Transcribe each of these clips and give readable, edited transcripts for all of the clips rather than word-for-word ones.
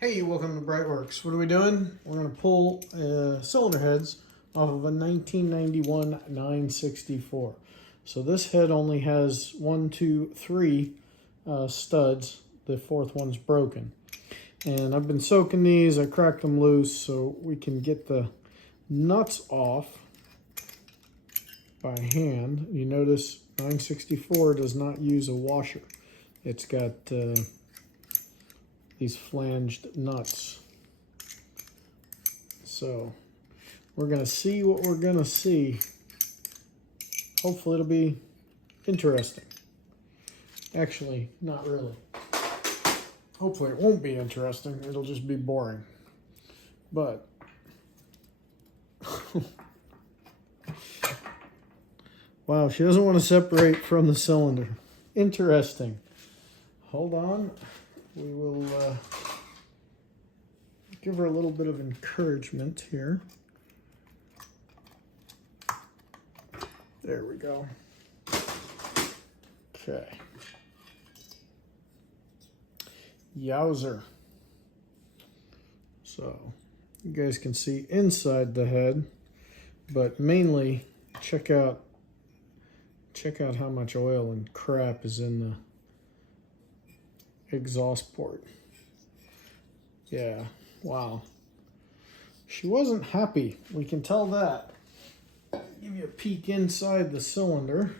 Hey, welcome to BreitWerks. What are we doing? We're going to pull cylinder heads off of a 1991 964. So this head only has 3 studs. The fourth one's broken. And I've been soaking these. I cracked them loose so we can get the nuts off by hand. You notice 964 does not use a washer. It's got these flanged nuts. So we're gonna see what we're gonna see. Hopefully it'll be interesting. Actually, not really. Hopefully it won't be interesting. It'll just be boring. But wow, she doesn't want to separate from the cylinder. Interesting. Hold on. We will give her a little bit of encouragement here. There we go. Okay. Yowzer. So you guys can see inside the head, but mainly check out how much oil and crap is in the exhaust port. Yeah, wow. She wasn't happy. We can tell that. Give you a peek inside the cylinder.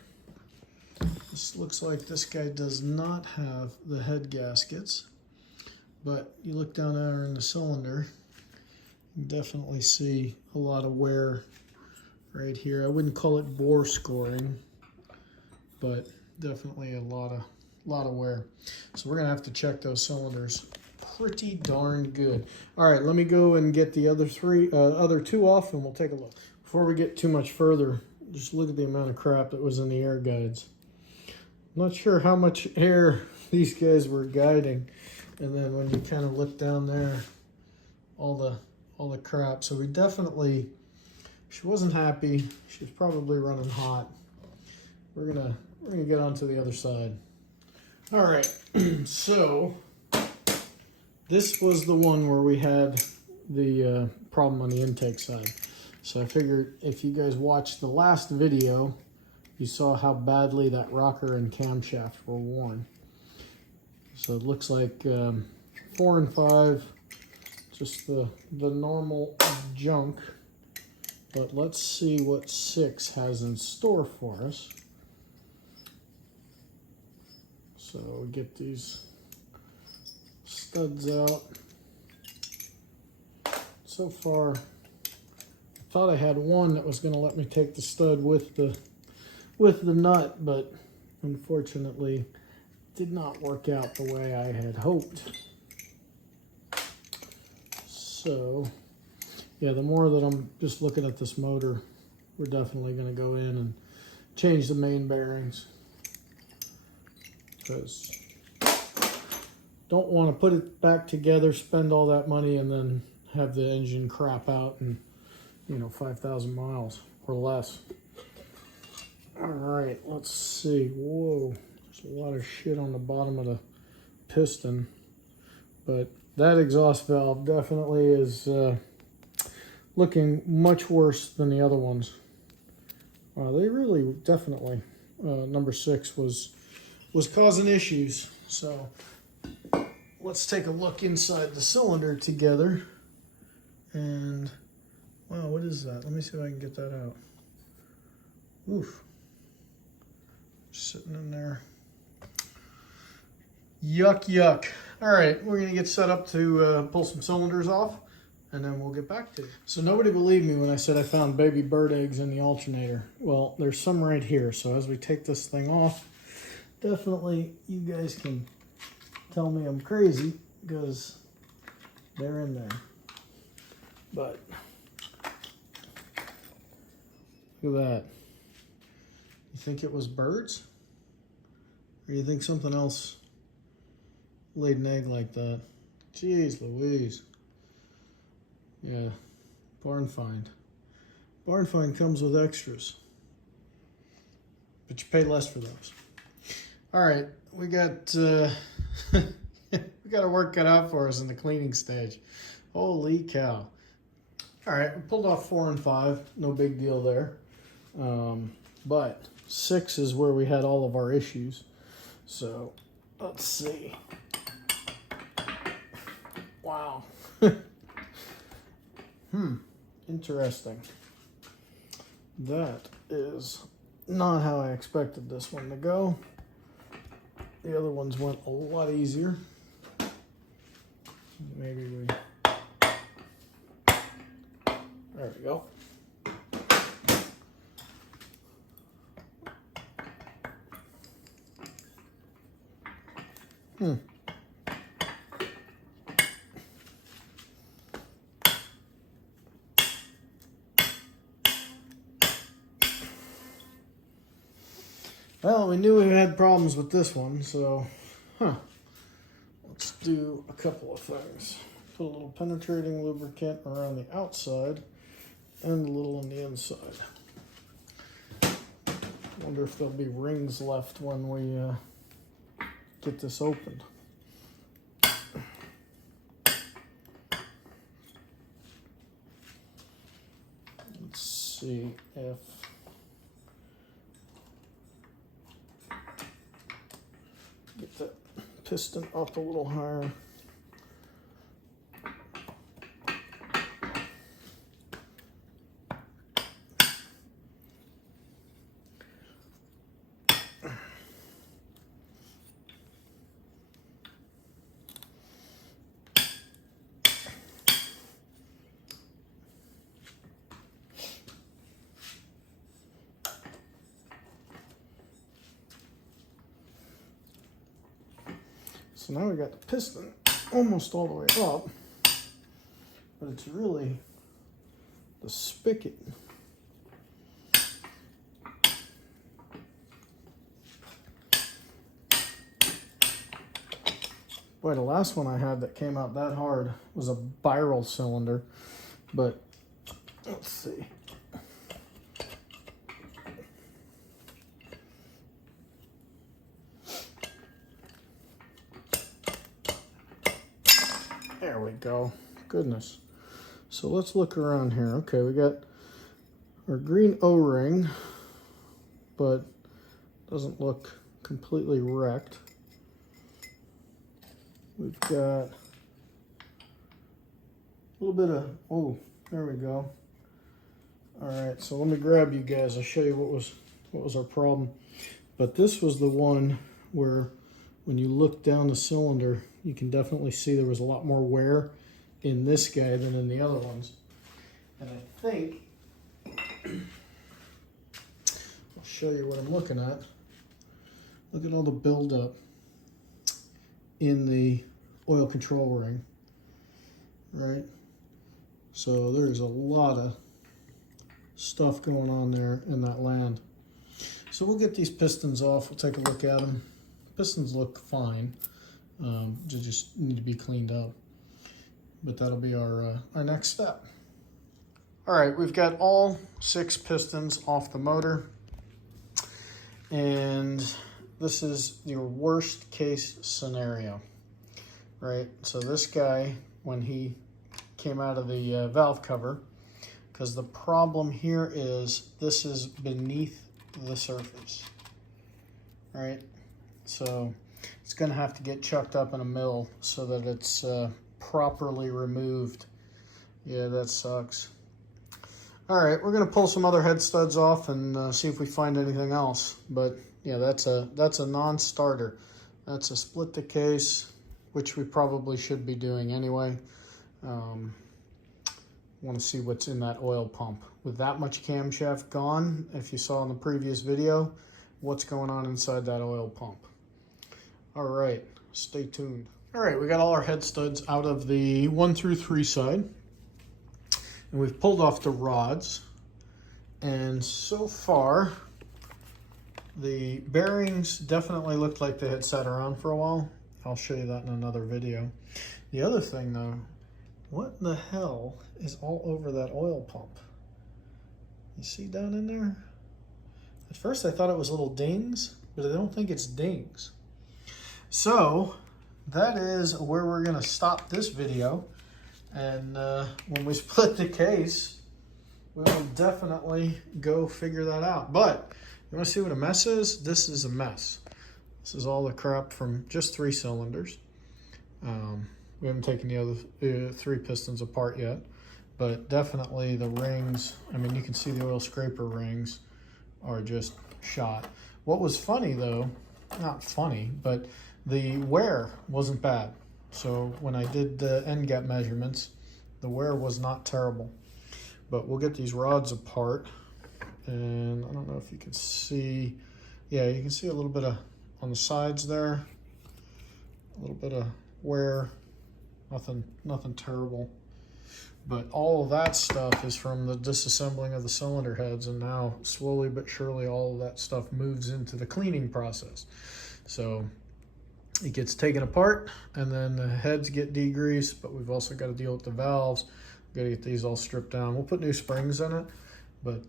This looks like this guy does not have the head gaskets, but you look down there in the cylinder, you definitely see a lot of wear right here. I wouldn't call it bore scoring, but definitely a lot of wear. So we're gonna have to check those cylinders pretty darn good. All right, let me go and get the other two off and we'll take a look. Before we get too much further, just look at the amount of crap that was in the air guides. I'm not sure how much air these guys were guiding. And then when you kind of look down there, all the crap. So she wasn't happy. She was probably running hot. We're gonna get onto the other side. All right, so this was the one where we had the problem on the intake side. So I figured if you guys watched the last video, you saw how badly that rocker and camshaft were worn. So it looks like 4 and 5, just the normal junk. But let's see what 6 has in store for us. So we get these studs out. So far, I thought I had one that was going to let me take the stud with the nut, but unfortunately, did not work out the way I had hoped. So, yeah, the more that I'm just looking at this motor, we're definitely going to go in and change the main bearings. Because don't want to put it back together, spend all that money, and then have the engine crap out in 5,000 miles or less. All right, let's see. Whoa, there's a lot of shit on the bottom of the piston, but that exhaust valve definitely is looking much worse than the other ones. They really definitely number 6 was causing issues. So let's take a look inside the cylinder together. And wow, what is that? Let me see if I can get that out. Oof. Sitting in there. Yuck, yuck. All right, we're gonna get set up to pull some cylinders off, and then we'll get back to it. So nobody believed me when I said I found baby bird eggs in the alternator. Well, there's some right here. So as we take this thing off, definitely you guys can tell me I'm crazy because they're in there. But look at that. You think it was birds? Or you think something else laid an egg like that? Jeez Louise. Yeah, barn find. Barn find comes with extras, but you pay less for those. All right, we got We got our work cut out for us in the cleaning stage. Holy cow. All right, we pulled off 4 and 5. No big deal there. But 6 is where we had all of our issues. So let's see. Wow. Interesting. That is not how I expected this one to go. The other ones went a lot easier. Maybe we... There we go. Well, we knew we had problems with this one, so, let's do a couple of things. Put a little penetrating lubricant around the outside and a little on the inside. Wonder if there'll be rings left when we get this opened. Let's see if get that piston up a little higher. So now we got the piston almost all the way up, but it's really the spigot. Boy, the last one I had that came out that hard was a spiral cylinder, but let's see. There we go. Goodness. So let's look around here. Okay, we got our green O-ring, but doesn't look completely wrecked. We've got a little bit of, oh, there we go. All right, so let me grab you guys. I'll show you what was our problem. But this was the one where when you look down the cylinder, you can definitely see there was a lot more wear in this guy than in the other ones. And I think, I'll show you what I'm looking at. Look at all the buildup in the oil control ring, right? So there's a lot of stuff going on there in that land. So we'll get these pistons off. We'll take a look at them. Pistons look fine. They just need to be cleaned up. But that'll be our next step. All right, we've got all 6 pistons off the motor. And this is your worst case scenario, right? So this guy, when he came out of the valve cover, because the problem here is this is beneath the surface, right? So it's going to have to get chucked up in a mill so that it's properly removed. Yeah, that sucks. All right, we're going to pull some other head studs off and see if we find anything else. But yeah, that's a non-starter. That's a split the case, which we probably should be doing anyway. Want to see what's in that oil pump. With that much camshaft gone, if you saw in the previous video, what's going on inside that oil pump. All right, stay tuned. All right, we got all our head studs out of the 1 through 3 side. And we've pulled off the rods. And so far, the bearings definitely looked like they had sat around for a while. I'll show you that in another video. The other thing though, what in the hell is all over that oil pump? You see down in there? At first I thought it was little dings, but I don't think it's dings. So that is where we're going to stop this video. And when we split the case, we will definitely go figure that out. But you want to see what a mess is? This is a mess. This is all the crap from just 3 cylinders. We haven't taken the other 3 pistons apart yet, but definitely the rings, I mean, you can see the oil scraper rings are just shot. What was funny though, not funny, but the wear wasn't bad. So when I did the end gap measurements, the wear was not terrible. But we'll get these rods apart, and I don't know if you can see, yeah, you can see a little bit of, on the sides there, a little bit of wear, nothing terrible. But all of that stuff is from the disassembling of the cylinder heads, and now slowly but surely all of that stuff moves into the cleaning process. So it gets taken apart, and then the heads get degreased, but we've also got to deal with the valves. We've got to get these all stripped down. We'll put new springs in it, but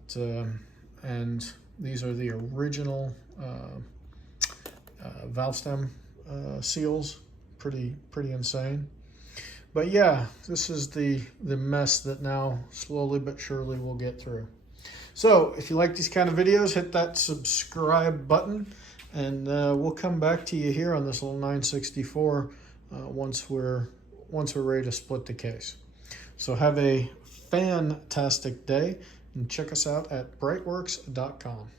and these are the original valve stem seals. Pretty insane. But yeah, this is the mess that now slowly but surely we'll get through. So if you like these kind of videos, hit that subscribe button, and we'll come back to you here on this little 964 once we're ready to split the case. So have a fantastic day, and check us out at BreitWerks.com.